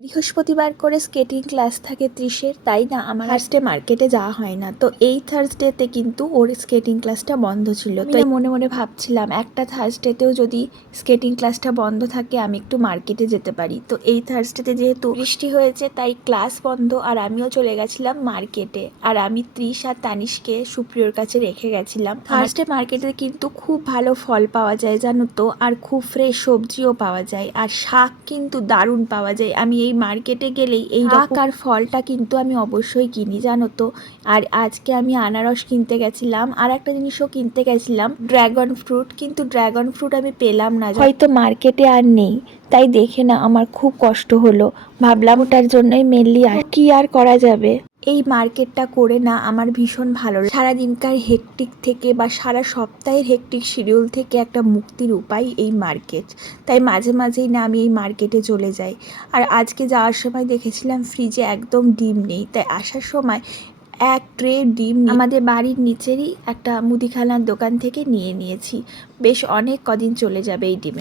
বৃহস্পতিবার করে skating class থাকে ত্রিশের, তাই না আমার ফার্স্টে মার্কেটে যাওয়া হয় না। তো এই থার্সডেতে কিন্তু ওর স্কেটিং ক্লাসটা বন্ধ ছিল। তো মনে মনে ভাবছিলাম একটা থার্সডেতেও যদি স্কেটিং ক্লাসটা বন্ধ থাকে আমি একটু মার্কেটে যেতে পারি। তো এই থার্সডেতে যেহেতু বৃষ্টি হয়েছে তাই ক্লাস বন্ধ, আর আমিও চলে গেছিলাম মার্কেটে। আর আমি ত্রিশ আর তানিশকে সুপ্রিয়র কাছে রেখে গেছিলাম। থার্সডে মার্কেটে কিন্তু খুব ভালো ফল পাওয়া যায় জানো তো, আর খুব ফ্রেশ সবজিও পাওয়া যায়, আর শাক কিন্তু দারুণ পাওয়া যায়। আমি এই মার্কেটে গেলেই এই শাক আর ফলটা কিন্তু আমি অবশ্যই কিনি জানো তো। আর আজকে আমি আনারস কিনতে গেছিলাম, আর একটা জিনিসও কিনতে গেছিলাম, ড্রাগন ফ্রুট। কিন্তু ড্রাগন ফ্রুট আমি পেলাম না, হয়তো মার্কেটে আর নেই। তাই দেখে না আমার খুব কষ্ট হলো, ভাবলাম ওটার জন্যই মেনলি। আর কি আর করা যাবে, এই মার্কেটটা করে না আমার ভীষণ ভালো লাগে। সারাদিনকার হেকটিক থেকে বা সারা সপ্তাহের হেকটিক শিডিউল থেকে একটা মুক্তির উপায় এই মার্কেট। তাই মাঝে মাঝেই না আমি এই মার্কেটে চলে যাই। আর আজকে যাওয়ার সময় দেখেছিলাম ফ্রিজে একদম ডিম নেই, তাই আসার সময় এক ট্রে ডিম আমাদের বাড়ির নিচেরই একটা মুদিখানার দোকান থেকে নিয়ে নিয়েছি। বেশ অনেক কদিন চলে যাবে এই ডিমে।